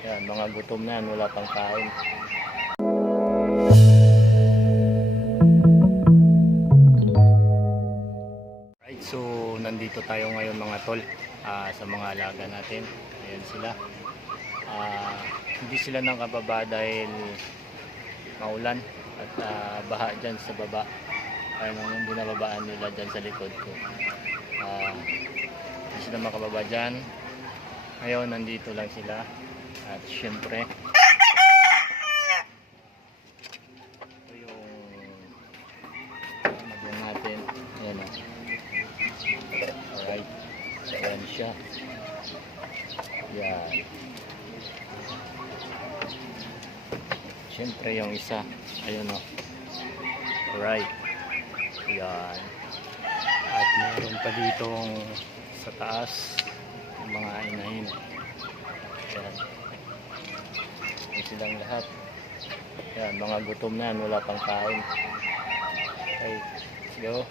Yan, mga gutom na yan, wala pang kain. Right, so nandito tayo ngayon mga tol ah, sa mga alaga natin. Ayan sila. Ah, hindi sila nakababa dahil maulan at ah, baha dyan sa baba. Kaya nung binababaan nila dyan sa likod ko. Ah, hindi sila makababa dyan. Ngayon nandito lang sila. At syempre ito yung magyan natin. Ayan o. Alright. Ayan siya. Yan. Siyempre yung isa. Ayun o. Alright. Yan. At meron pa ditong sa taas yung mga inahin. Yan. Yan silang lahat. Yan, mga gutom na yan. Wala pang kain. Okay. Let's go.